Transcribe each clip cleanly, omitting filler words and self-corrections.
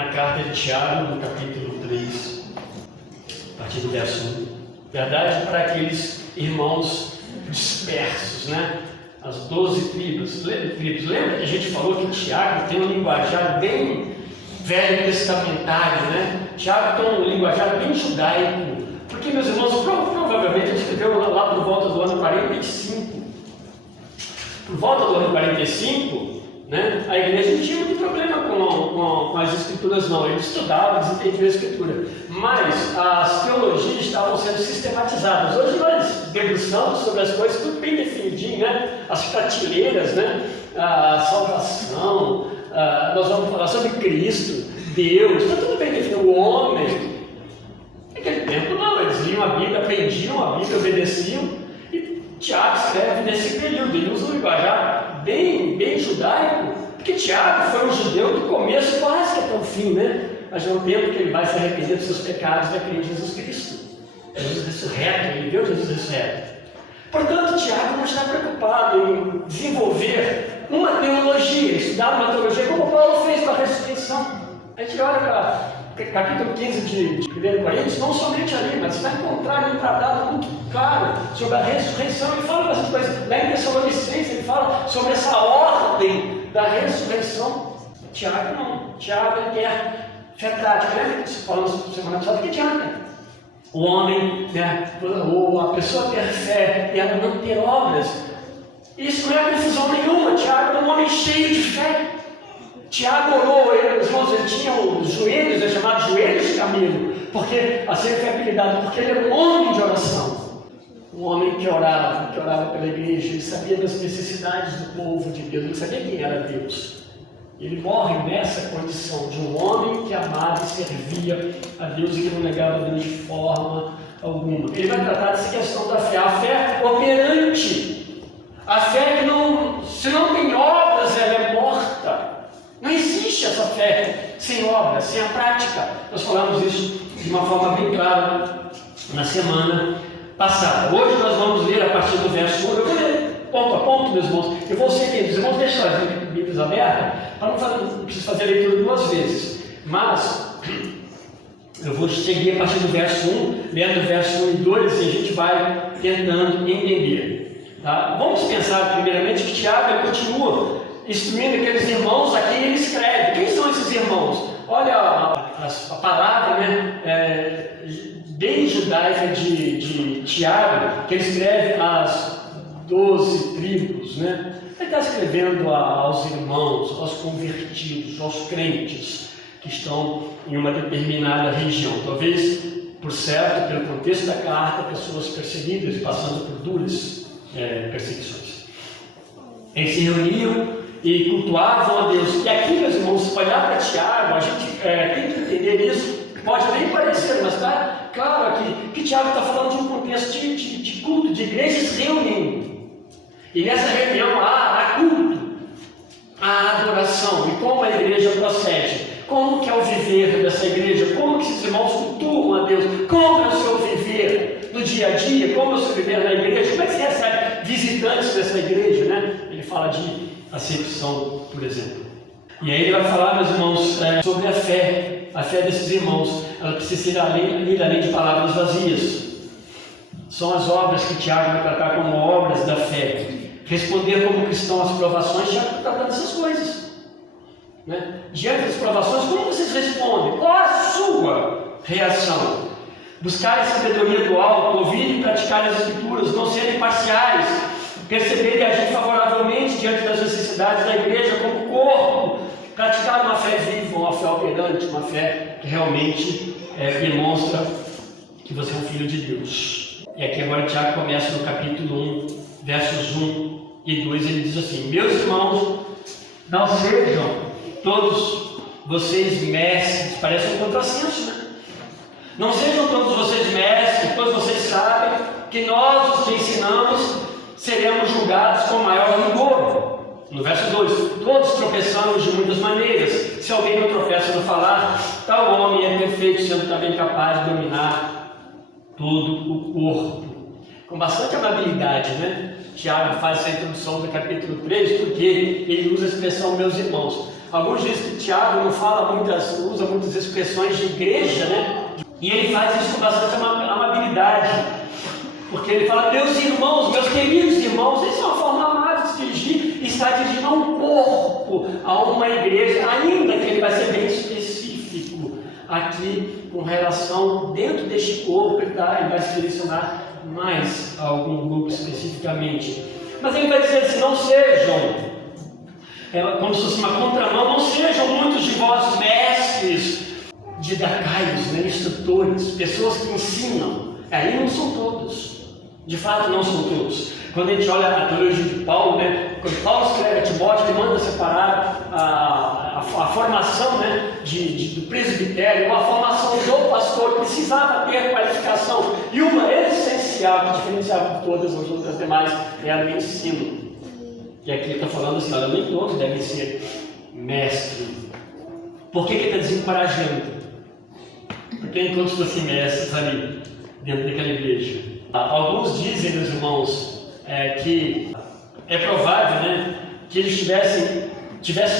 na carta de Tiago, no capítulo 3, a partir do verso 1. Verdade para aqueles irmãos dispersos, né? As 12 tribos. Lembra que a gente falou que Tiago tem um linguajar bem velho testamentário, né? Tiago tem um linguajar bem judaico. Porque, meus irmãos, provavelmente ele escreveu lá por volta do ano 45. Por volta do ano 45, né, a igreja não tinha muito problema com as escrituras, não. Eles estudavam, eles entendiam a escritura. Mas as teologias estavam sendo sistematizadas. Hoje nós debruçamos sobre as coisas tudo bem definidinho, né? As prateleiras, né? A salvação, nós vamos falar sobre Cristo, Deus, está tudo bem definido. O homem. Naquele tempo não, eles liam a Bíblia, aprendiam a Bíblia, obedeciam. E Tiago escreve nesse período, ele usa um linguajar bem judaico, porque Tiago foi um judeu do começo quase que até o fim, né? Mas é um tempo que ele vai se arrepender dos seus pecados e vai crer em Jesus Cristo. É Jesus ressurreto, ele viu Jesus ressurreto. Portanto, Tiago não está preocupado em desenvolver uma teologia, estudar uma teologia como Paulo fez com a ressurreição. A gente olha para capítulo 15 de 1 Coríntios, não somente ali, mas vai encontrar ali um tratado muito claro sobre a ressurreição. Ele fala bastante coisas. Lá em Tessalonicenses ele fala sobre essa ordem da ressurreição. Tiago não. Tiago ele quer fé prática. Lembra que falamos semana passada que Tiago, né? O homem, né? Ou a pessoa ter fé e ela não ter obras, isso não é confusão nenhuma. Tiago é um homem cheio de fé. Tiago orou, os irmãos, ele tinha os joelhos, é chamado joelhos de camelo, porque a ser fiabilidade, porque ele era um homem de oração, um homem que orava pela igreja, ele sabia das necessidades do povo de Deus, ele sabia quem era Deus. Ele morre nessa condição de um homem que amava e servia a Deus e que não negava a Deus de forma alguma. Ele vai tratar dessa questão da fé, a fé operante, a fé que não, se não tem obras, ela é morta. Não existe essa fé sem obra, sem a prática. Nós falamos isso de uma forma bem clara na semana passada. Hoje nós vamos ler a partir do verso 1. Eu vou ler ponto a ponto, meus irmãos. Eu vou seguir. Os irmãos deixam as Bíblias abertas, para não preciso fazer a leitura duas vezes. Mas eu vou seguir a partir do verso 1, lendo o verso 1 e 2, e a gente vai tentando entender. Tá? Vamos pensar primeiramente que Tiago ele continua instruindo aqueles irmãos a quem ele escreve. Quem são esses irmãos? Olha a palavra, né, bem judaica de Tiago, que ele escreve às 12 tribos, né? Ele está escrevendo aos irmãos, aos convertidos, aos crentes que estão em uma determinada região. Talvez, por certo, pelo contexto da carta, pessoas perseguidas e passando por duras perseguições. Eles se reuniam e cultuavam a Deus. E aqui, meus irmãos, se olhar para Tiago, a gente tem que entender isso. Pode nem parecer, mas está claro aqui que Tiago está falando de um contexto de culto, de igrejas reunindo. E nessa reunião há culto, há adoração. E como a igreja procede? Como que é o viver dessa igreja? Como que esses irmãos cultuam a Deus? Como é o seu viver no dia a dia? Como é o seu viver na igreja? Como é que você recebe visitantes dessa igreja, né? Ele fala de acepção, por exemplo. E aí ele vai falar, meus irmãos, sobre a fé desses irmãos. Ela precisa ir além de palavras vazias. São as obras que Tiago vai tratar como obras da fé. Responder como cristão às provações, Tiago está tratando dessas coisas. Né? Diante das provações, como vocês respondem? Qual a sua reação? Buscar a sabedoria do alto, ouvir e praticar as escrituras, não serem parciais, perceber e agir favoravelmente diante das necessidades da igreja como corpo, praticar uma fé viva, uma fé operante, uma fé que realmente demonstra que você é um filho de Deus. E aqui agora Tiago começa no capítulo 1, versos 1 e 2, ele diz assim: meus irmãos, não sejam todos vocês mestres, parece um contrassenso, né? Não sejam todos vocês mestres, todos vocês sabem que nós, os que ensinamos, seremos julgados com maior rigor. No verso 2, todos tropeçamos de muitas maneiras. Se alguém não tropeça no falar, tal homem é perfeito, sendo também capaz de dominar todo o corpo. Com bastante amabilidade, né? Tiago faz essa introdução do capítulo 3, porque ele usa a expressão meus irmãos. Alguns dizem que Tiago não usa muitas expressões de igreja, né? E ele faz isso com bastante amabilidade. Porque ele fala, meus irmãos, meus queridos irmãos, isso é uma forma amável de se dirigir, e está dirigindo a um corpo, a uma igreja, ainda que ele vai ser bem específico aqui com relação, dentro deste corpo, ele vai se direcionar mais a algum grupo especificamente. Mas ele vai dizer assim, não sejam, como se fosse uma contramão, não sejam muitos de vós mestres, didacaios, né, instrutores, pessoas que ensinam. Aí não são todos, de fato não são todos. Quando a gente olha a teologia de Paulo, né, quando Paulo escreve a Timóteo, ele manda separar a formação, né, do presbitério, a formação do pastor, precisava ter qualificação, e uma essencial que diferenciava de todas as outras demais era o ensino. E aqui ele está falando assim, olha, nem todos devem ser mestre. Por que ele está desencorajando? Porque nem todos fossem mestres ali, dentro daquela igreja. Alguns dizem, meus irmãos, que é provável, né, que eles tivessem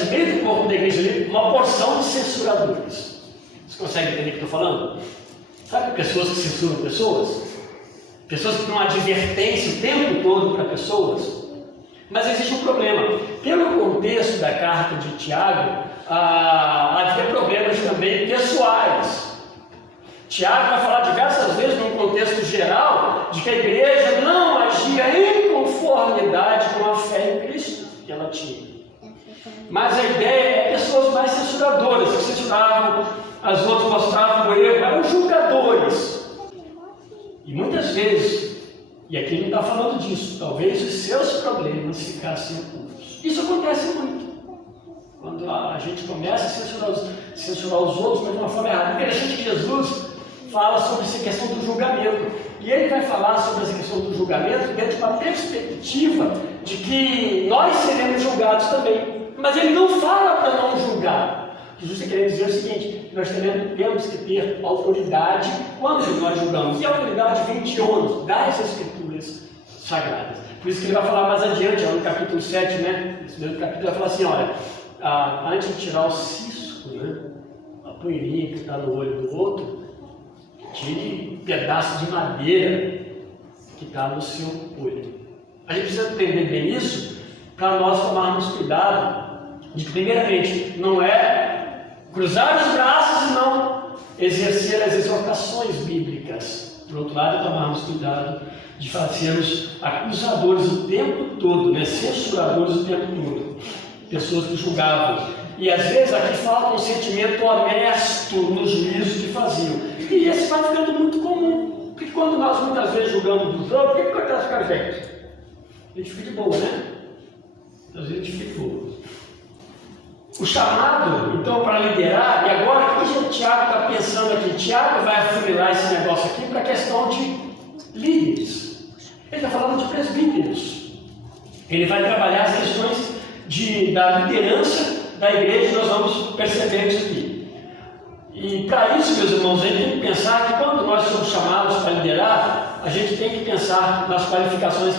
no meio do corpo da igreja ali uma porção de censuradores. Vocês conseguem entender o que eu estou falando? Sabe pessoas que censuram pessoas? Pessoas que dão advertência o tempo todo para pessoas? Mas existe um problema. Pelo contexto da carta de Tiago, havia problemas também pessoais. Tiago vai falar diversas vezes, num contexto geral, de que a igreja não agia em conformidade com a fé em Cristo que ela tinha. Mas a ideia é pessoas mais censuradoras, que censuravam, as outras mostravam o erro, eram julgadores. E muitas vezes, e aqui ele não está falando disso, talvez os seus problemas ficassem ocultos. Isso acontece muito. Quando a gente começa a censurar os outros, mas de uma forma errada. Interessante que Jesus fala sobre essa questão do julgamento. E ele vai falar sobre essa questão do julgamento dentro de uma perspectiva de que nós seremos julgados também. Mas ele não fala para não julgar. Jesus está querendo dizer o seguinte, nós temos que ter autoridade quando nós julgamos. E a autoridade vem de onde? Das Escrituras Sagradas. Por isso que ele vai falar mais adiante, no capítulo 7, né? Nesse mesmo capítulo, vai falar assim, olha, antes de tirar o cisco, né? A poeirinha que está no olho do outro, tire um pedaço de madeira que está no seu olho. A gente precisa entender bem isso para nós tomarmos cuidado de que, primeiramente, não é cruzar os braços e não exercer as exortações bíblicas. Por outro lado, tomarmos cuidado de sermos acusadores o tempo todo, né? Censuradores o tempo todo. Pessoas que julgavam. E às vezes aqui falta um sentimento honesto no juízo que faziam. E esse vai ficando muito comum. Porque quando nós muitas vezes julgamos os outros, o que acontece com a gente? A gente fica de boa, né? Às vezes a gente fica de boa. O chamado, então, para liderar, e agora o que o Tiago está pensando aqui? Tiago vai afunilar esse negócio aqui para a questão de líderes. Ele está falando de presbíteros. Ele vai trabalhar as questões da liderança da igreja, e nós vamos perceber isso aqui. E para isso, meus irmãos, a gente tem que pensar que quando nós somos chamados para liderar, a gente tem que pensar nas qualificações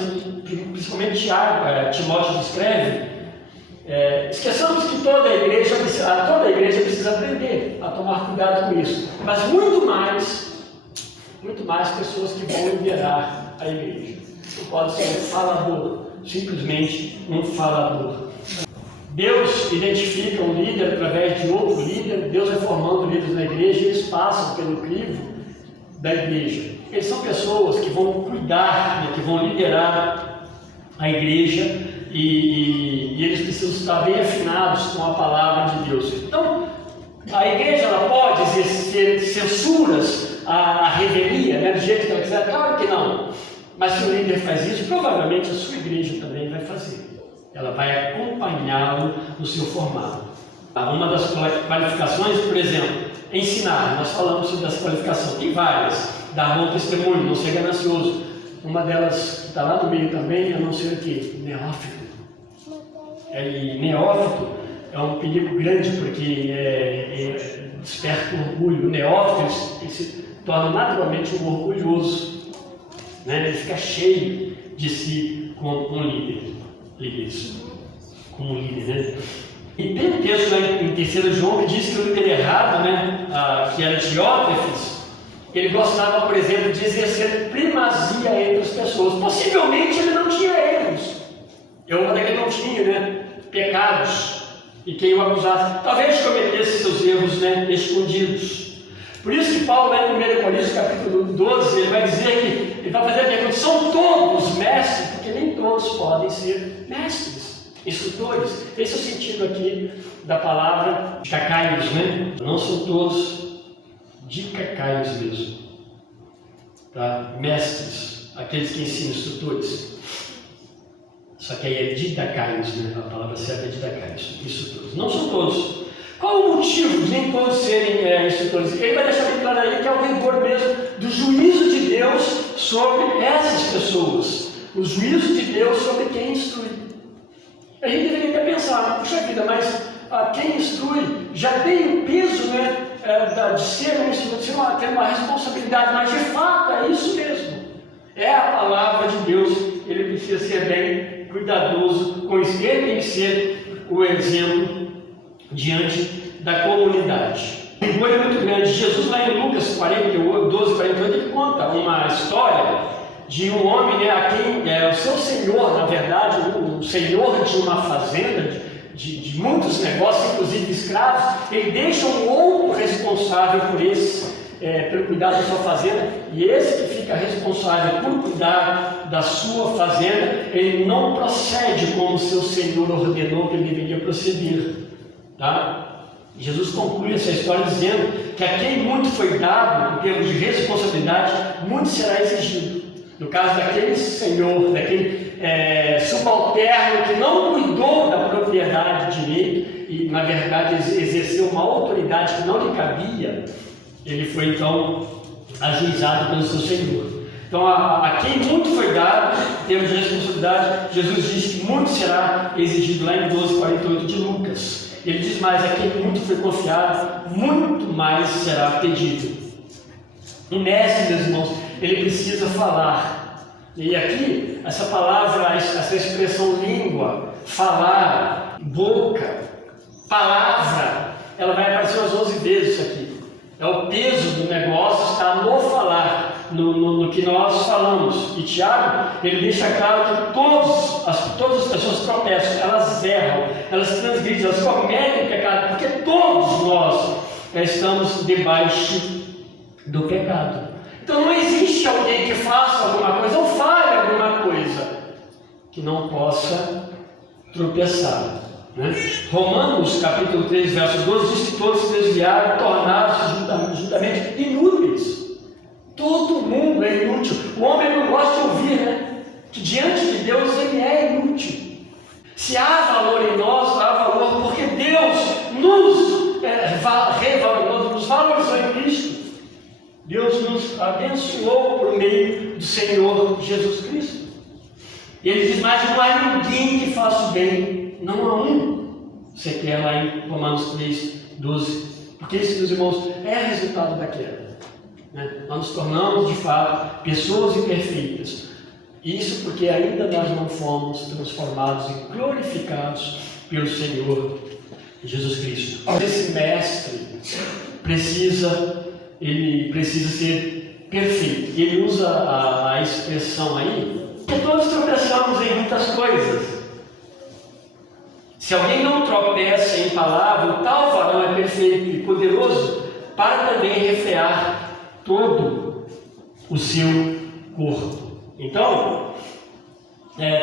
que principalmente Timóteo descreve. Esqueçamos que toda a igreja precisa aprender a tomar cuidado com isso, mas muito mais pessoas que vão liderar a igreja. Não pode ser um falador, simplesmente um falador. Deus identifica um líder através de outro líder. Deus vai formando líderes na igreja e eles passam pelo crivo da igreja. Eles são pessoas que vão cuidar, né, que vão liderar a igreja e eles precisam estar bem afinados com a palavra de Deus. Então, a igreja ela pode exercer censuras à revelia, né, do jeito que ela quiser? Claro que não. Mas se o líder faz isso, provavelmente a sua igreja também vai fazer. Ela vai acompanhá-lo no seu formato. Uma das qualificações, por exemplo, ensinar. Nós falamos sobre as qualificações, tem várias. Dar bom testemunho, não ser ganancioso. Uma delas que está lá no meio também é não ser o quê? Neófito. E neófito é um perigo grande porque desperta orgulho. O neófito ele se torna naturalmente um orgulhoso, né? Ele fica cheio de si como um líder. Como líder, né? E tem um texto lá em 3 João que diz que o líder errado, né, que era Diótrefes, ele gostava, por exemplo, de exercer primazia entre as pessoas. Possivelmente ele não tinha erros. Eu até que não tinha, né, pecados. E quem o acusasse, talvez cometesse seus erros, né, escondidos. Por isso que Paulo, lá em 1 Coríntios, capítulo 12, ele vai dizer que, ele vai fazer a pergunta, são todos mestres? Porque nem todos podem ser mestres, instrutores. Esse é o sentido aqui da palavra dicacaios, né? Não são todos dicacaios mesmo, tá? Mestres, aqueles que ensinam, instrutores. Só que aí é didacaios, né? A palavra certa é didacaios, instrutores. Não são todos. Qual o motivo de nem todos serem instrutores? Ele vai deixar bem claro aí que é o rigor mesmo do juízo de Deus sobre essas pessoas. O juízo de Deus sobre quem instrui. A gente deveria até pensar, puxa vida, mas quem instrui já tem o peso, né, de ser um instrutor, de ter uma responsabilidade, mas de fato é isso mesmo. É a palavra de Deus, ele precisa ser bem cuidadoso com isso. Ele tem que ser o exemplo diante da comunidade. O rigor é muito grande. Jesus, lá em Lucas 12:48, ele conta uma história de um homem, né, a quem o seu senhor, na verdade, o senhor de uma fazenda, de muitos negócios, inclusive escravos, ele deixa um outro responsável pelo cuidado da sua fazenda, e esse que fica responsável por cuidar da sua fazenda, ele não procede como o seu senhor ordenou que ele deveria proceder. Tá? Jesus conclui essa história dizendo que a quem muito foi dado, em termos de responsabilidade, muito será exigido. No caso daquele senhor, daquele subalterno que não cuidou da propriedade de direito e, na verdade, exerceu uma autoridade que não lhe cabia, ele foi então ajuizado pelo seu senhor. Então, a quem muito foi dado, em termos de responsabilidade, Jesus diz que muito será exigido, lá em 12:48 de Lucas. Ele diz mais, a quem muito foi confiado, muito mais será pedido. O mestre, meus irmãos, ele precisa falar. E aqui, essa palavra, essa expressão língua, falar, boca, palavra, ela vai aparecer umas 11 vezes isso aqui. É o peso do negócio, está no falar, no que nós falamos. E Tiago, ele deixa claro que todas as pessoas tropeçam, elas erram, elas transgridem, elas cometem pecado, porque todos nós estamos debaixo do pecado. Então não existe alguém que faça alguma coisa ou fale alguma coisa que não possa tropeçar. Né? Romanos capítulo 3, verso 12 diz que todos se desviaram, tornaram-se juntamente inúteis. Todo mundo é inútil. O homem não gosta de ouvir, né? Que diante de Deus ele é inútil. Se há valor em nós, há valor porque Deus nos valorizou em Cristo. Deus nos abençoou por meio do Senhor Jesus Cristo. E ele diz mais, não há ninguém que faça o bem, não há um. Você quer lá em Romanos 3, 12. Porque isso, meus irmãos, é resultado da queda. Né? Nós nos tornamos, de fato, pessoas imperfeitas. Isso porque ainda nós não fomos transformados e glorificados pelo Senhor Jesus Cristo. Esse mestre precisa ser perfeito. E ele usa a expressão aí, que todos tropeçamos em muitas coisas. Se alguém não tropeça em palavra, o tal varão é perfeito e poderoso para também refrear todo o seu corpo. Então,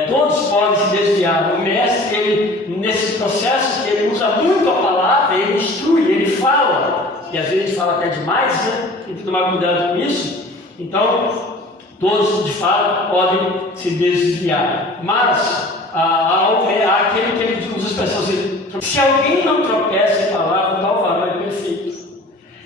todos podem se desviar. O mestre, ele, nesse processo que ele usa muito a palavra, ele instrui, ele fala, e às vezes fala até demais, né? Tem que tomar cuidado com isso. Então, todos de fato podem se desviar, mas há aquele que ele usa a expressão assim, se alguém não tropeça em palavra, tal varão é perfeito.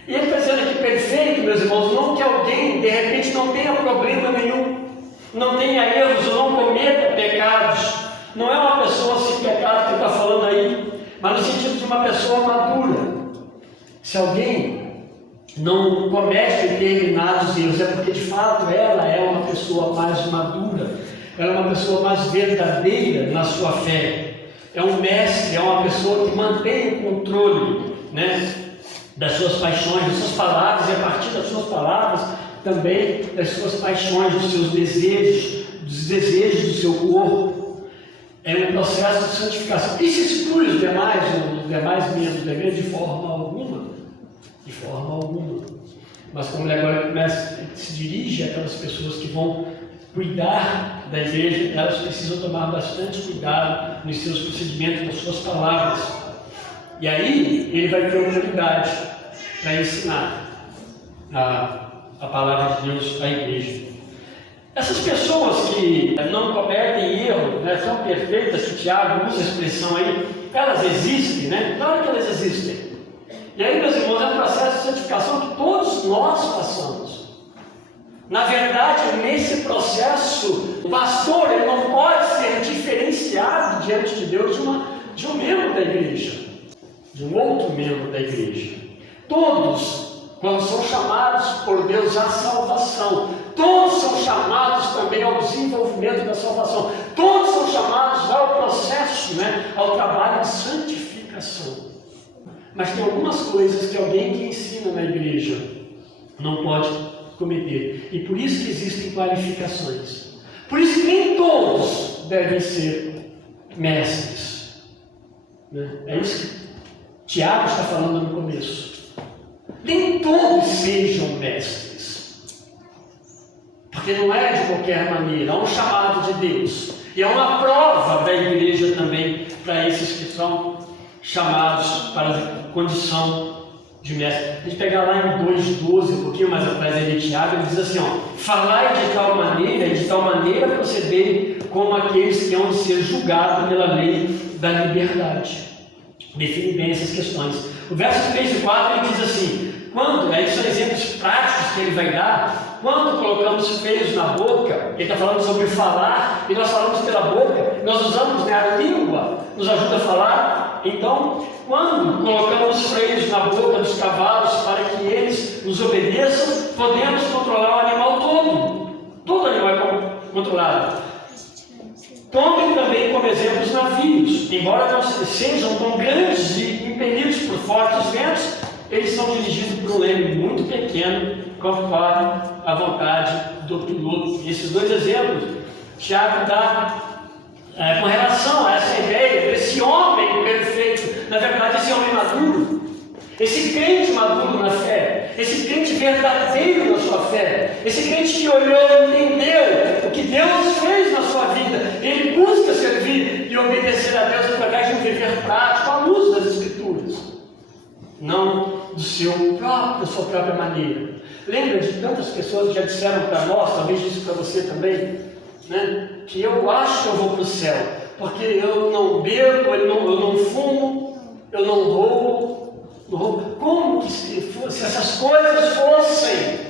E ele está dizendo aqui perfeito, meus irmãos, não que alguém de repente não tenha problema nenhum, não tenha erros ou não cometa pecados. Não é uma pessoa sem pecado que está falando aí, mas no sentido de uma pessoa madura. Se alguém não comete determinados erros, é porque de fato ela é uma pessoa mais madura, ela é uma pessoa mais verdadeira na sua fé. é um mestre, é uma pessoa que mantém o controle, né, das suas paixões, das suas palavras, e a partir das suas palavras também das suas paixões, dos seus desejos, dos desejos do seu corpo. É um processo de santificação. Isso exclui os demais membros da igreja? De forma alguma. De forma alguma. Mas como ele agora se dirige àquelas pessoas que vão cuidar da igreja, elas precisam tomar bastante cuidado nos seus procedimentos, nas suas palavras. E aí ele vai ter autoridade para ensinar a palavra de Deus à igreja. Essas pessoas que não cometem erro, né, são perfeitas, que Tiago usa a expressão aí, elas existem, né? Claro que elas existem. E aí, meus irmãos, é um processo de santificação que todos nós passamos. Na verdade, nesse processo, o pastor ele não pode ser diferenciado diante de Deus de um membro da igreja, de um outro membro da igreja. Todos, quando são chamados por Deus à salvação, todos são chamados também ao desenvolvimento da salvação, todos são chamados ao processo, né, ao trabalho de santificação. Mas tem algumas coisas que alguém que ensina na igreja não pode cometer. E por isso que existem qualificações. Por isso que nem todos devem ser mestres. Né? É isso que Tiago está falando no começo. Nem todos sejam mestres. Porque não é de qualquer maneira. Há um chamado de Deus. E há uma prova da igreja também para esses que são chamados para a condição de mestre. A gente pegar lá em 2,12, um pouquinho mais atrás aí de Tiago, ele diz assim, falai de tal maneira procederem como aqueles que hão de ser julgados pela lei da liberdade. Define bem essas questões. O verso 3 e 4 ele diz assim, aí são exemplos práticos que ele vai dar, quando colocamos freios na boca, ele está falando sobre falar, e nós falamos pela boca, nós usamos, né, a língua, nos ajuda a falar. Então, quando colocamos freios na boca dos cavalos para que eles nos obedeçam, podemos controlar o animal todo animal é controlado. Tomem também como exemplo os navios, embora não sejam tão grandes e impelidos por fortes ventos, eles são dirigidos por um leme muito pequeno, conforme a vontade do piloto. Esses dois exemplos, Tiago dá com relação a essa ideia desse homem perfeito, na verdade, esse homem maduro, esse crente maduro na fé, esse crente verdadeiro na sua fé, esse crente que olhou e entendeu o que Deus fez na sua vida, ele busca servir e obedecer a Deus através de um viver prático, à luz das Escrituras, não da sua própria maneira. Lembra de tantas pessoas que já disseram para nós, talvez disse para você também, né, que eu acho que eu vou para o céu, porque eu não bebo, eu não fumo, eu não roubo. Como que se essas coisas fossem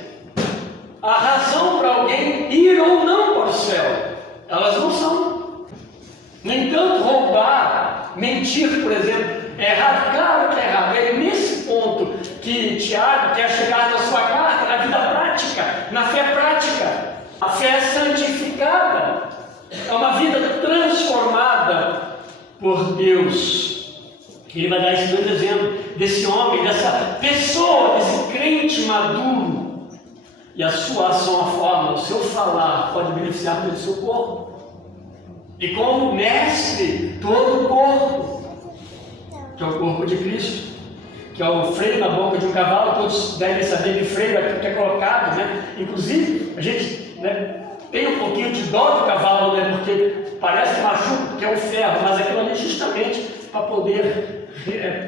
a razão para alguém ir ou não para o céu? Elas não são. No entanto, roubar, mentir, por exemplo, é errado? Claro que é errado. É nesse ponto que Tiago quer chegar na sua carta, na vida prática, na fé prática. A fé é santificada, é uma vida transformada por Deus. Ele vai dar esse grande exemplo desse homem, dessa pessoa, desse crente maduro. E a sua ação, a forma, o seu falar pode beneficiar todo o seu corpo. E como mestre, todo o corpo, que é o corpo de Cristo, que é o freio na boca de um cavalo. Todos devem saber que freio é aquilo que é colocado, né? Inclusive, a gente, né, tem um pouquinho de dó do cavalo, né? Porque parece que machuca, porque é um ferro, mas aquilo ali justamente para poder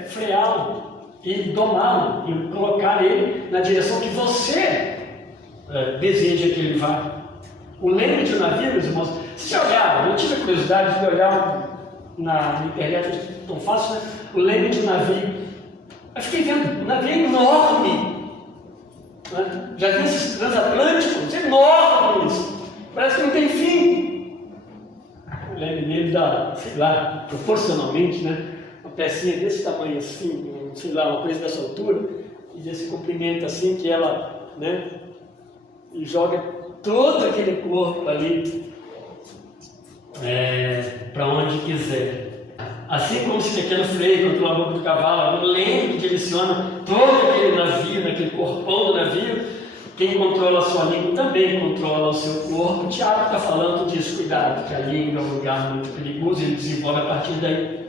freá-lo e domá-lo e colocar ele na direção que você deseja que ele vá. O leme de um navio, meus irmãos, se você olhar, eu tive a curiosidade de olhar na internet, é tão fácil, né? O leme de um navio. Eu fiquei vendo, um navio é enorme. Né? Já vi esses transatlânticos enormes, parece que não tem fim. O leme dele dá, sei lá, proporcionalmente, né? Uma pecinha desse tamanho assim, sei lá, uma coisa dessa altura, e desse comprimento assim, que ela, né, e joga todo aquele corpo ali para onde quiser. Assim como esse pequeno freio controla a boca do cavalo, o leme que direciona todo aquele navio, naquele corpão do navio, quem controla a sua língua também controla o seu corpo. O Tiago está falando disso, cuidado, que a língua é um lugar muito perigoso, ele desenvolve a partir daí.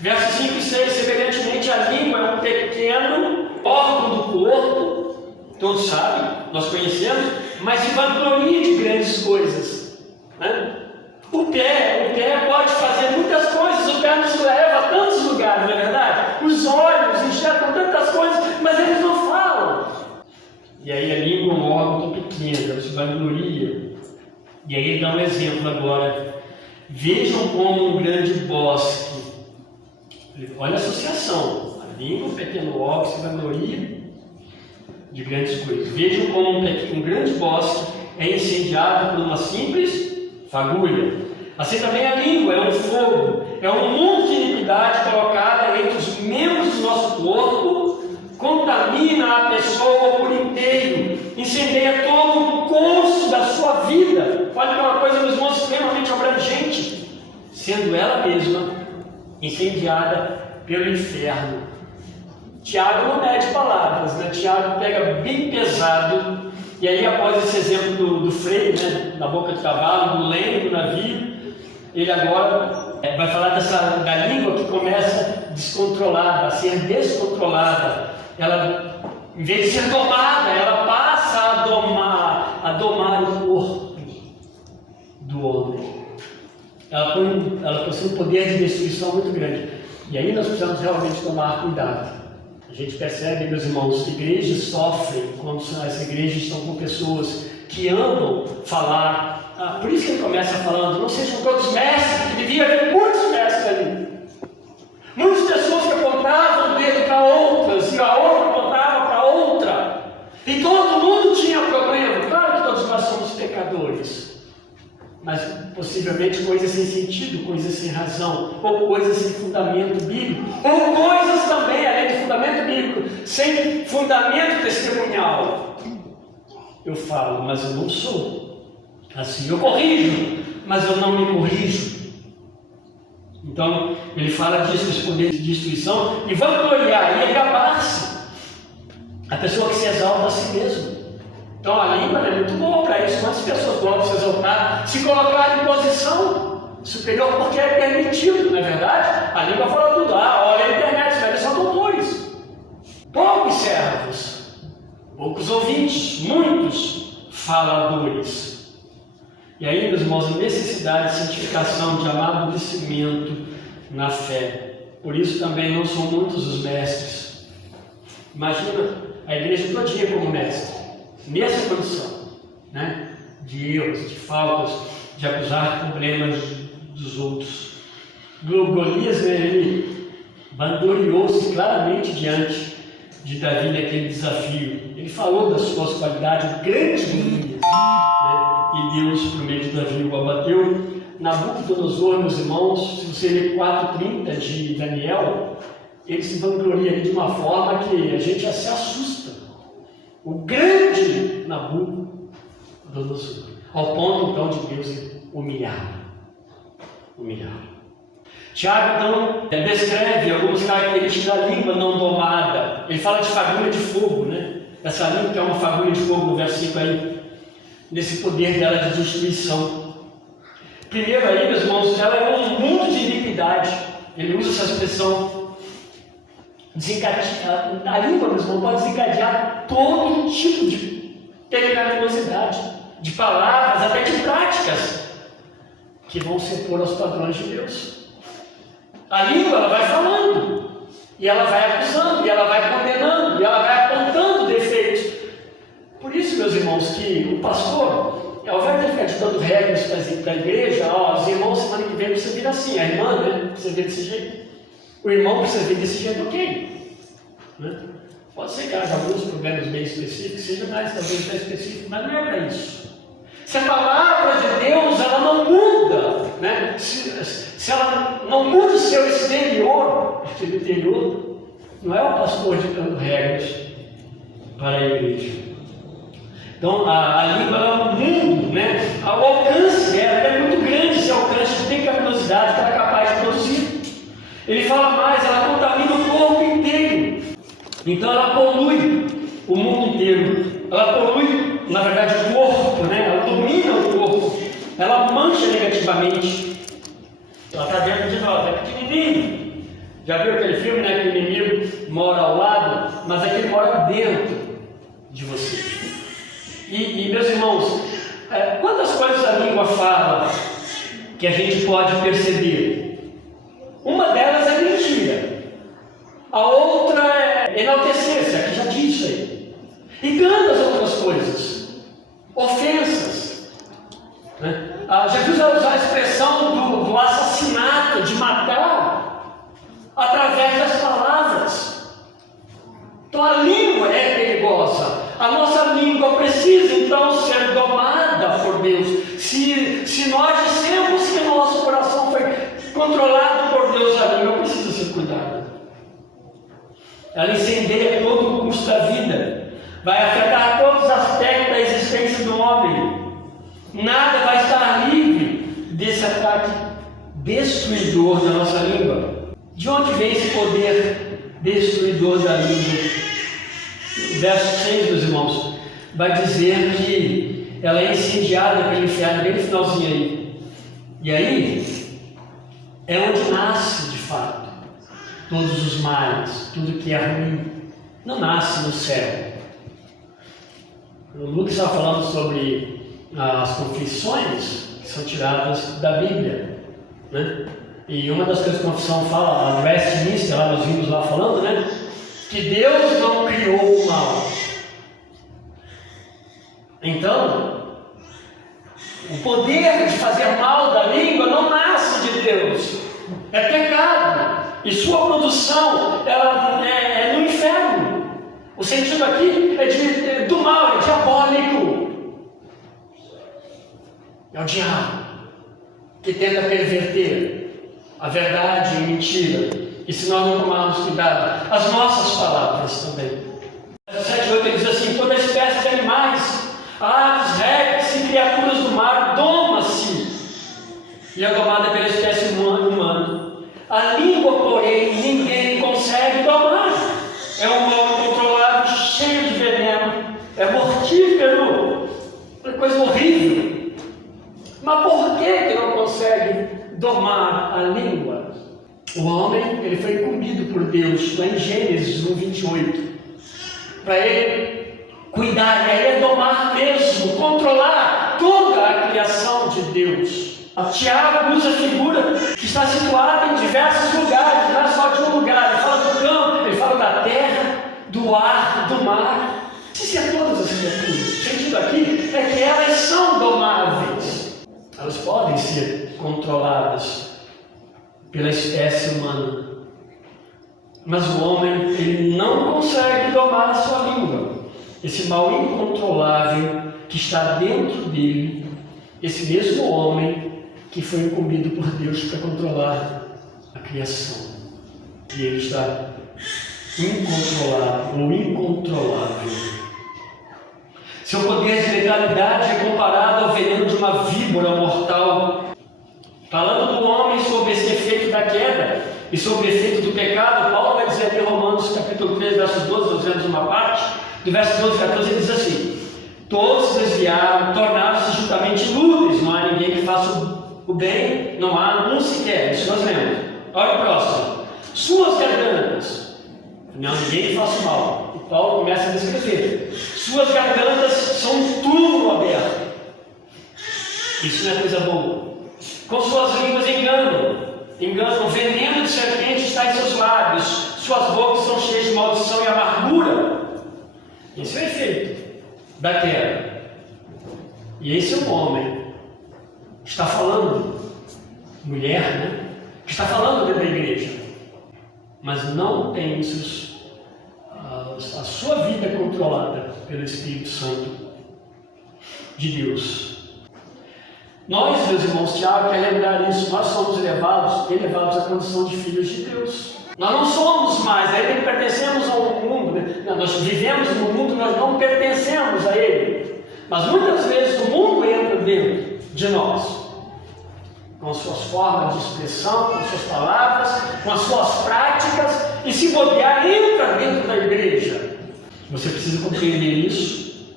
Versos 5 e 6, semelhantemente a língua é um pequeno órgão do corpo, todos sabem, nós conhecemos, mas se vangloria de grandes coisas, né? O pé pode fazer muitas coisas, o pé nos leva a tantos lugares, não é verdade? Os olhos enxergam tantas coisas, mas eles não falam. E aí a língua é um órgão tão pequeno, ela se vangloria. E aí ele dá um exemplo agora. Vejam como um grande bosque. Olha a associação. A língua, um pequeno órgão, se vangloria de grandes coisas. Vejam como um grande bosque é incendiado por uma simples fagulha. Assim também a língua é um fogo, é um mundo de iniquidade colocada entre os membros do nosso corpo, contamina a pessoa por inteiro, incendeia todo o curso da sua vida. Olha que é uma coisa, meus irmãos, extremamente abrangente, sendo ela mesma incendiada pelo inferno. Tiago não mede palavras, né? Tiago pega bem pesado. E aí, após esse exemplo do freio, né, na boca do cavalo, do leme do navio, ele agora vai falar da língua que começa descontrolada, a ser descontrolada. Ela, em vez de ser domada, ela passa a domar o corpo do homem. Ela possui um poder de destruição muito grande. E aí nós precisamos realmente tomar cuidado. A gente percebe, meus irmãos, que igrejas sofrem quando as igrejas estão com pessoas que amam falar. Por isso que ele começa falando, não sejam todos mestres, que devia haver muitos mestres ali. Muitas pessoas que apontavam o dedo para outras, e a outra apontava para outra. E todo mundo tinha problema. Claro que todos nós somos pecadores. Mas possivelmente coisas sem sentido, coisas sem razão, ou coisas sem fundamento bíblico, ou coisas também, além de fundamento bíblico, sem fundamento testemunhal. Eu falo, mas eu não sou assim. Eu corrijo, mas eu não me corrijo. Então, ele fala disso, esse poder de destruição, e vangloriar, e gabar-se. A pessoa que se exalta a si mesma. Então a língua é muito boa para isso, mas as pessoas gostam de se exaltar, se colocar em posição superior, porque é permitido, não é verdade? A língua fala tudo. Olha a internet, eles são doutores. Poucos servos, poucos ouvintes, muitos faladores. E aí, meus irmãos, a necessidade de santificação, de amadurecimento na fé. Por isso também não são muitos os mestres. Imagina a igreja todinha como mestre. Nessa condição, né, de erros, de faltas, de acusar problemas dos outros. Golias, ele vangloriou-se claramente diante de Davi naquele desafio. Ele falou das suas qualidades grandes, né, e Deus, por meio de Davi, o abateu. Nabucodonosor, meus irmãos, se você ler 4:30 de Daniel, ele se vangloria de uma forma que a gente já se assusta. O grande Nabucodonosor, ao ponto então de Deus humilhar. Tiago então descreve algumas características da língua não domada. Ele fala de fagulha de fogo, né? Essa língua que é uma fagulha de fogo no versículo aí, nesse poder dela de destruição. Primeiro aí, meus irmãos, ela é um mundo de iniquidade. Ele usa essa expressão. A língua, meu irmão, pode desencadear todo tipo de pecaminosidade, de palavras, até de práticas, que vão se opor aos padrões de Deus. A língua, ela vai falando, e ela vai acusando, e ela vai condenando, e ela vai apontando defeitos. Por isso, meus irmãos, que o pastor, ao invés de ficar ditando regras para a igreja, os irmãos, semana que vem precisa vir assim, a irmã, né, precisa vir desse jeito. O irmão precisa vir desse jeito, ok. Né? Pode ser que haja alguns problemas bem específicos, seja mais talvez mais específico, mas não é para isso. Se a palavra de Deus ela não muda, né? se ela não muda o seu exterior, não é o pastor ditando regras para a igreja. Então a língua é um mundo, né? O alcance dela é muito grande, esse alcance de pecaminosidade que ela é capaz de produzir. Ele fala mais, ela contamina o corpo inteiro. Então ela polui o mundo inteiro. Ela polui, na verdade, o corpo, né? Ela domina o corpo. Ela mancha negativamente. Ela está dentro de nós, é pequenininho. Já viu aquele filme, né? Que o inimigo mora ao lado, mas aquele mora dentro de você. E meus irmãos, quantas coisas a língua fala que a gente pode perceber? Uma delas é mentira. A outra é enaltecer-se, aqui já disse isso aí. E tantas outras coisas. Ofensas. Né? Jesus vai usar a expressão do assassinato, de matar, através das palavras. Então a língua é perigosa. A nossa língua precisa então ser domada por Deus. Se nós dissemos que o nosso coração foi controlado por Deus, a língua precisa ser cuidada. Ela incendeia todo o curso da vida. Vai afetar todos os aspectos da existência do homem. Nada vai estar livre desse ataque destruidor da nossa língua. De onde vem esse poder destruidor da língua? O verso 6, meus irmãos, vai dizer que ela é incendiada pelo inferno, bem no finalzinho aí. E aí é onde nasce de fato todos os males, tudo que é ruim. Não nasce no céu. O Lucas estava falando sobre as confissões que são tiradas da Bíblia, né? E uma das coisas que a confissão fala, a Westminster, lá nós vimos lá falando, né? Que Deus não criou o mal. Então, o poder de fazer mal da língua não nasce de Deus, é pecado, e sua produção ela é no inferno. O sentido aqui é do mal, é diabólico. É o diabo que tenta perverter a verdade e mentira. E se nós não tomarmos cuidado, as nossas palavras também. 7:8 ele diz assim: toda espécie de animais, aves, répteis e criaturas do mar doma-se, e é domada pela espécie humana. A língua, porém, ninguém consegue domar. É um mal incontrolável, cheio de veneno, é mortífero, é coisa horrível. Mas por que não consegue domar a língua? O homem, ele foi incumbido por Deus, lá em Gênesis 1:28, para ele cuidar, e aí é domar mesmo, controlar toda a criação de Deus. Tiago usa a figura que está situada em diversos lugares, não é só de um lugar. Ele fala do campo, ele fala da terra, do ar, do mar. Isso é todas as criaturas. O sentido aqui é que elas são domáveis. Elas podem ser controladas pela espécie humana. Mas o homem, ele não consegue domar a sua língua. Esse mal incontrolável que está dentro dele, esse mesmo homem que foi incumbido por Deus para controlar a criação. E ele está incontrolável ou incontrolável. Seu poder de letalidade é comparado ao veneno de uma víbora mortal. Falando do homem sobre esse efeito da queda e sobre o efeito do pecado, Paulo vai dizer aqui em Romanos capítulo 3, versos 12, nós vemos uma parte, do verso 12 a 14, ele diz assim: todos se desviaram, tornaram-se juntamente inúteis, não há ninguém que faça o bem, não há um sequer. Isso nós lemos. Olha o próximo. Suas gargantas, não há ninguém que faça o mal. E Paulo começa a descrever. Suas gargantas são um túmulo aberto. Isso não é coisa boa. Com suas línguas enganam, veneno de serpente está em seus lábios, suas bocas são cheias de maldição e amargura. Esse é o efeito da queda. E esse é o homem que está falando, mulher, né? Que está falando dentro da igreja, mas não tem a sua vida controlada pelo Espírito Santo de Deus. Nós, meus irmãos, Tiago quer lembrar isso, nós somos elevados à condição de filhos de Deus. Nós não somos mais, ainda que pertencemos ao mundo, né? Nós vivemos no mundo, nós não pertencemos a ele. Mas muitas vezes o mundo entra dentro de nós, com as suas formas de expressão, com as suas palavras, com as suas práticas, e se bobear, entra dentro da igreja. Você precisa compreender isso,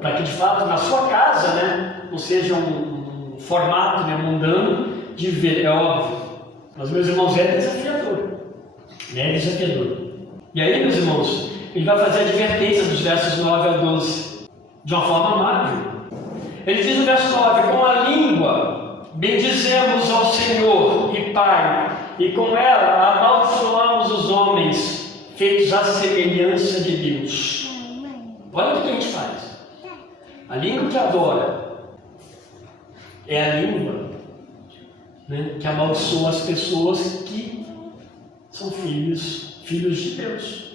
para que de fato na sua casa, né, não seja um formato, né, mundano de viver, é óbvio. Mas, meus irmãos, é desafiador. É desafiador. E aí, meus irmãos, ele vai fazer a advertência dos versos 9 a 12, de uma forma amável. Ele diz no verso 9: com a língua bendizemos ao Senhor e Pai, e com ela amaldiçoamos os homens, feitos à semelhança de Deus. Olha o que a gente faz. A língua que adora é a língua, né, que amaldiçoa as pessoas que são filhos de Deus.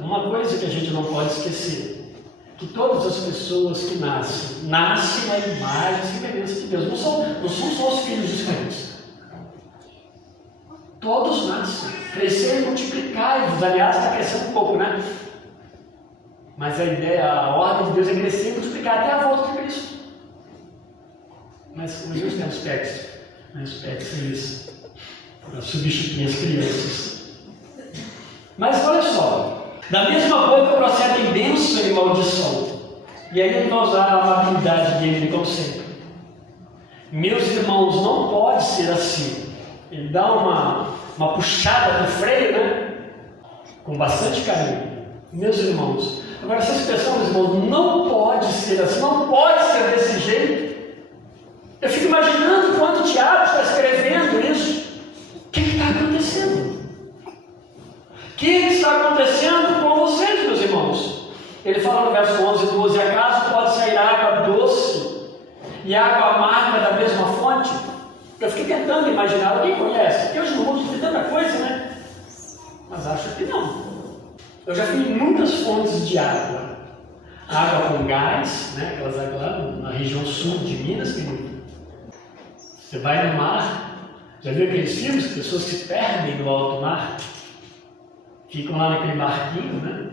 Uma coisa que a gente não pode esquecer, que todas as pessoas que nascem na imagem e semelhança de Deus. Não são só os filhos dos crentes. Todos nascem, crescer e multiplicar-vos. Aliás, está crescendo um pouco, né? Mas a ideia, a ordem de Deus é crescer e multiplicar até a volta de Cristo. Mas hoje tem aspectos isso, para substituir as crianças. Mas olha só, da mesma boca procedem bênção e maldição. E aí ele vai usar a amabilidade dele, como sempre. Meus irmãos, não pode ser assim. Ele dá uma puxada no freio, né? Com bastante carinho. Meus irmãos. Agora, essa expressão, meus irmãos, não pode ser assim, não pode ser desse jeito. Eu fico imaginando quando o Tiago está escrevendo isso. O que está acontecendo? O que está acontecendo com vocês, meus irmãos? Ele fala no verso 11 e 12: acaso pode sair água doce e água amarga da mesma fonte? Eu fiquei tentando imaginar, alguém conhece? Porque hoje no mundo tem tanta coisa, né? Mas acho que não. Eu já fui em muitas fontes de água. Água com gás, né? Aquelas águas lá na região sul de Minas, tem. Você vai no mar, já viu aqueles filmes, pessoas se perdem no alto mar? Ficam lá naquele barquinho, né?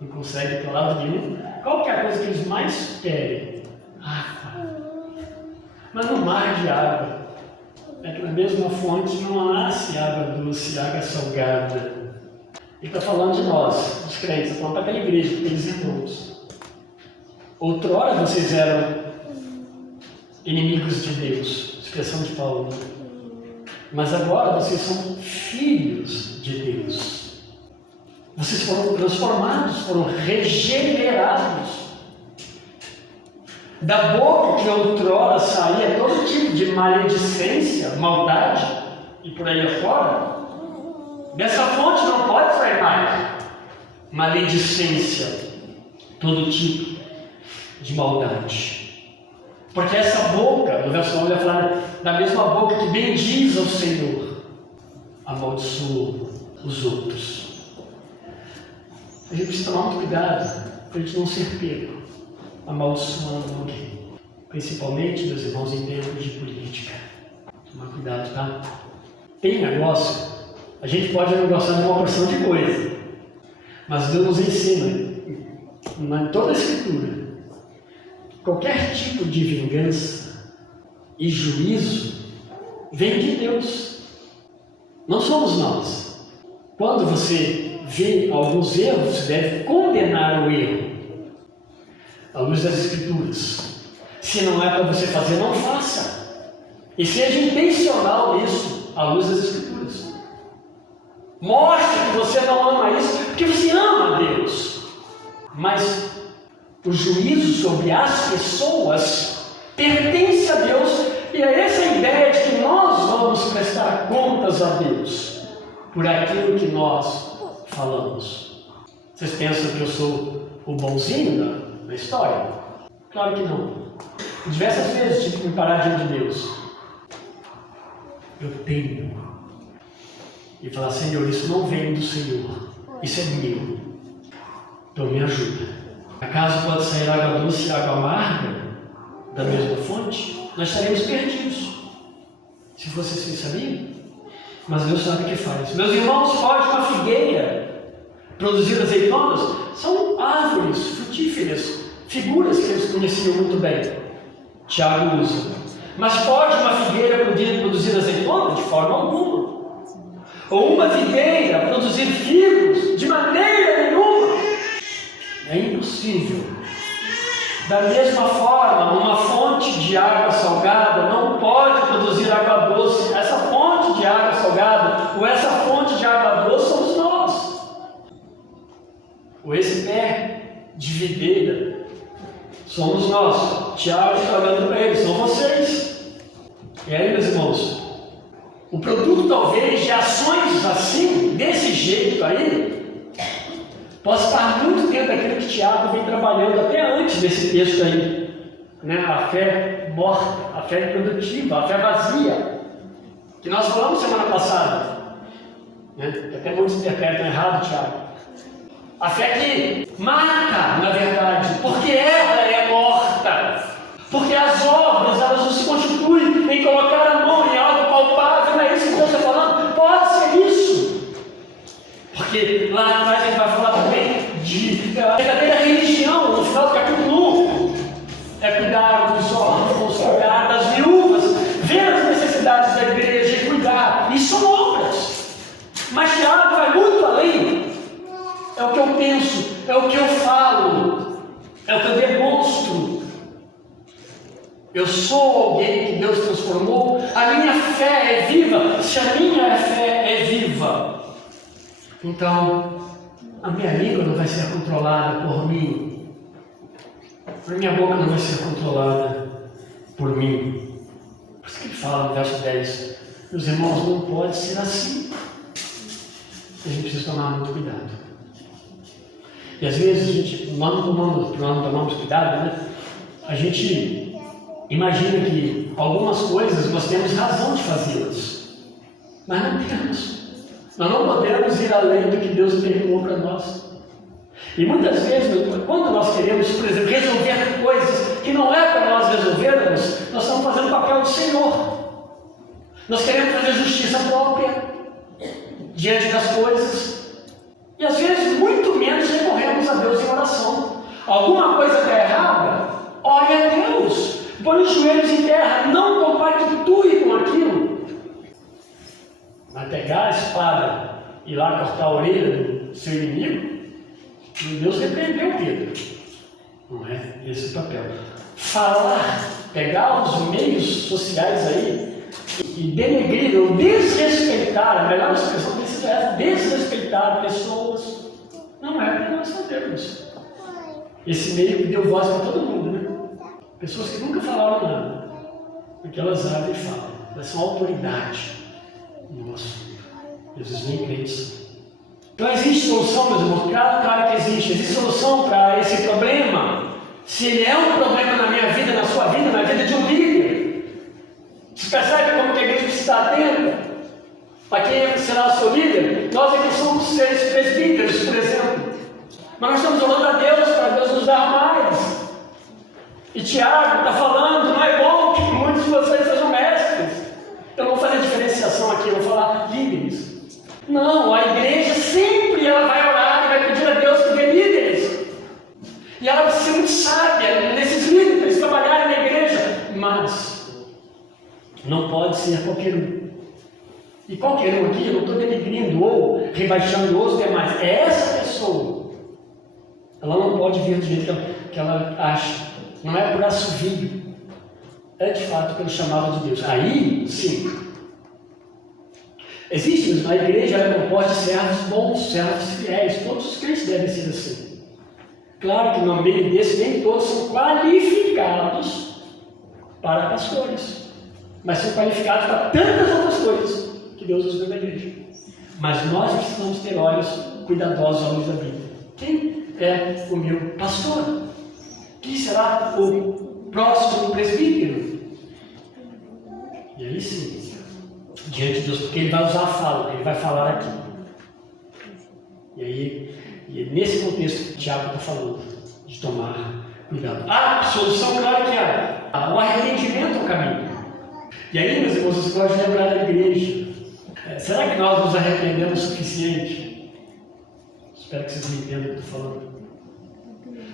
Não conseguem ir para lado nenhum. Qual que é a coisa que eles mais querem? Água. Mas no mar de água, é que na mesma fonte não nasce água doce, água salgada. Ele está falando de nós, os crentes, está falando para aquela igreja, para aqueles irmãos. Outrora vocês eram inimigos de Deus, expressão de Paulo. Mas agora vocês são filhos de Deus. Vocês foram transformados, foram regenerados. Da boca que outrora saía todo tipo de maledicência, maldade e por aí afora, dessa fonte não pode sair mais maledicência, todo tipo de maldade. Porque essa boca, no verso 9 vai falar da mesma boca que bendiz ao Senhor, amaldiçoa os outros. A gente precisa tomar muito cuidado para a gente não ser pego amaldiçoando alguém, principalmente, meus irmãos, em tempos de política. Tomar cuidado, tá? Tem negócio, a gente pode não gostar de uma porção de coisa, mas Deus nos ensina, em toda a Escritura, qualquer tipo de vingança e juízo vem de Deus, não somos nós. Quando você vê alguns erros, você deve condenar o erro à luz das Escrituras. Se não é para você fazer, não faça. E seja intencional nisso, à luz das Escrituras. Mostre que você não ama isso, porque você ama a Deus. Mas o juízo sobre as pessoas pertence a Deus, e é essa a ideia de que nós vamos prestar contas a Deus por aquilo que nós falamos. Vocês pensam que eu sou o bonzinho da história? Claro que não. Diversas vezes tive que me parar diante de Deus. Eu tenho. E falar: Senhor, isso não vem do Senhor. Isso é meu. Então me ajuda. Acaso pode sair água doce e água amarga da mesma fonte? Nós estaremos perdidos. Se fosse assim, sabia? Mas Deus sabe o que faz. Meus irmãos, pode uma figueira produzir azeitonas? São árvores frutíferas, figuras que eles conheciam muito bem. Tiago usa. Mas pode uma figueira produzir azeitona? De forma alguma. Ou uma videira produzir figos? De maneira nenhuma. É impossível. Da mesma forma, uma fonte de água salgada não pode produzir água doce. Essa fonte de água salgada ou essa fonte de água doce somos nós. Ou esse pé de videira somos nós. Tiago está olhando para ele, são vocês. E aí, meus irmãos, o produto talvez de ações assim, desse jeito aí, possa estar muito dentro daquilo que Tiago vem trabalhando até antes desse texto aí, né? A fé morta, a fé improdutiva, a fé vazia, que nós falamos semana passada, né? Que até muitos interpretam errado, Tiago. A fé que mata, na verdade, porque ela é morta, porque as obras elas não se constituem em colocar a mão em algo palpável. Não é isso que Deus está falando? Pode ser isso, porque lá atrás ele vai falar também de verdadeira religião. No final do capítulo 1 é cuidar dos órfãos, cuidar das viúvas, ver as necessidades da igreja e cuidar. Isso são obras, mas Tiago vai muito além. É o que eu penso, é o que eu falo, é o que eu demonstro. Eu sou alguém que Deus transformou. A minha fé é viva. Se a minha fé é viva, então a minha língua não vai ser controlada por mim. A minha boca não vai ser controlada por mim. Por isso que ele fala no verso 10: meus irmãos, não pode ser assim. A gente precisa tomar muito cuidado. E às vezes nós não tomamos cuidado, né? A gente imagina que algumas coisas nós temos razão de fazê-las, mas não temos. Nós não podemos ir além do que Deus determinou para nós. E muitas vezes, quando nós queremos, por exemplo, resolver coisas que não é para nós resolvermos, nós estamos fazendo o papel do Senhor. Nós queremos fazer justiça própria diante das coisas. E às vezes, muito menos recorremos a Deus em oração. Alguma coisa está errada? Ore a Deus. Põe os joelhos em terra. Não compactue com aquilo. Vai pegar a espada e ir lá cortar a orelha do seu inimigo? E Deus repreendeu Pedro. Não é esse o papel. Falar, pegar os meios sociais aí e denegrir ou desrespeitar, a melhor expressão desse é desrespeitar pessoas, não é para nós fazermos. Esse meio que deu voz para todo mundo, né? Pessoas que nunca falaram nada, porque elas abrem e falam, elas são autoridade no assunto. Jesus nem crentes. Então existe solução, meus irmãos? Claro que existe. Existe solução para esse problema. Se ele é um problema na minha vida, na sua vida, na vida de um líder. Você percebe como que a igreja precisa estar atenta? Para quem será o seu líder? Nós aqui somos seres presbíteros, por exemplo. Mas nós estamos orando a Deus para Deus nos dar mais. E Tiago está falando, não é bom que muitos de vocês sejam mestres. Eu não vou fazer diferenciação aqui, eu vou falar líderes. Não, a igreja sempre ela vai orar e vai pedir a Deus que dê líderes. E ela precisa ser muito sábia nesses líderes, trabalharem na igreja. Mas não pode ser qualquer um. E qualquer um aqui, eu não estou denegrindo ou rebaixando os demais. É essa pessoa. Ela não pode vir do jeito que ela acha. Não é por assovio. É de fato pelo chamado de Deus. Aí, sim. Existe a igreja, ela é composta de servos bons, servos fiéis. Todos os crentes devem ser assim. Claro que no meio desse, nem todos são qualificados para pastores. Mas são qualificados para tantas outras coisas que Deus nos deu na igreja. Mas nós precisamos ter olhos cuidadosos à luz da vida. Quem é o meu pastor? Quem será o próximo presbítero? E aí sim, diante de Deus, porque ele vai usar a fala, ele vai falar aqui. E aí, nesse contexto que o Tiago está falando, de tomar cuidado. A solução, claro que há. O arrependimento é o caminho. E aí, meus irmãos, vocês podem lembrar da igreja. Será que nós nos arrependemos o suficiente? Espero que vocês me entendam o que eu estou falando.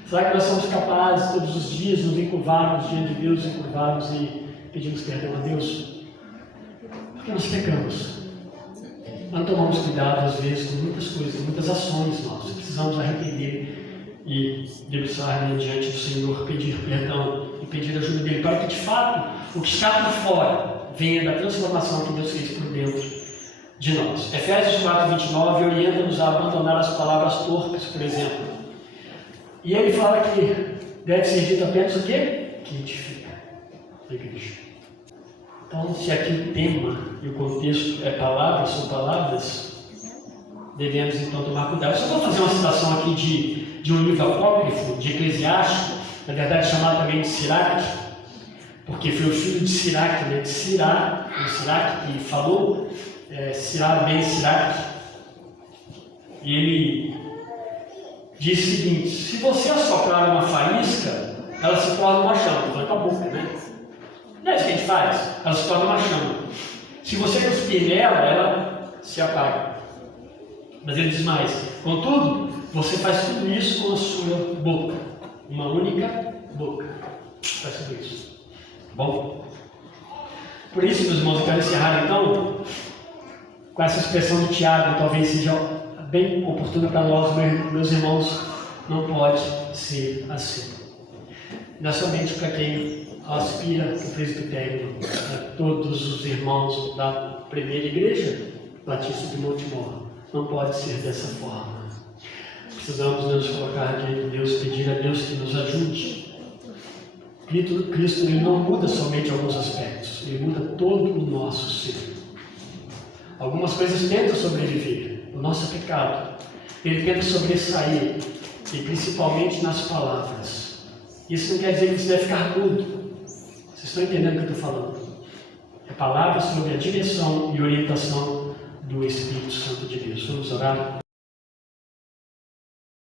Será que nós somos capazes todos os dias nos encurvarmos diante de Deus, encurvarmos e pedimos perdão a Deus? Porque nós pecamos. Não tomamos cuidado, às vezes, com muitas coisas, com muitas ações nossas. Precisamos arrepender e debruçar diante do Senhor, pedir perdão e pedir ajuda dele, para que, de fato, o que está por fora venha da transformação que Deus fez por dentro de nós. Efésios 4:29 orienta-nos a abandonar as palavras torpes, por exemplo. E ele fala que deve ser dito apenas o quê? Que edifica a igreja. Então, se aqui o tema e o contexto é palavras, são palavras, devemos então tomar cuidado. Só vou fazer uma citação aqui de um livro apócrifo, de Eclesiástico, na verdade chamado também de Siraque, porque foi o filho de Siraque, né? De Sirá, o Siraque que falou, Sirá ben Siraque, e ele diz o seguinte: se você assoprar uma faísca, ela se torna uma chama. Estou falando com a boca, né? Não é isso que a gente faz, ela se torna uma chama. Se você cuspir nela, ela se apaga. Mas ele diz mais: contudo, você faz tudo isso com a sua boca, uma única boca. Faz tudo isso. Bom? Por isso, meus irmãos, eu quero encerrar então com essa expressão de Tiago, talvez seja bem oportuna para nós, meus irmãos. Não pode ser assim. Não é somente para quem aspira para o presbitério, a todos os irmãos da primeira igreja batista de Montemor. Não pode ser dessa forma. Precisamos nos colocar diante de Deus, pedir a Deus que nos ajude. Cristo ele não muda somente alguns aspectos, ele muda todo o nosso ser. Algumas coisas tentam sobreviver, o nosso pecado. Ele tenta sobressair, e principalmente nas palavras. Isso não quer dizer que você deve ficar mudo. Vocês estão entendendo o que eu estou falando? É palavras sobre a direção e orientação do Espírito Santo de Deus. Vamos orar?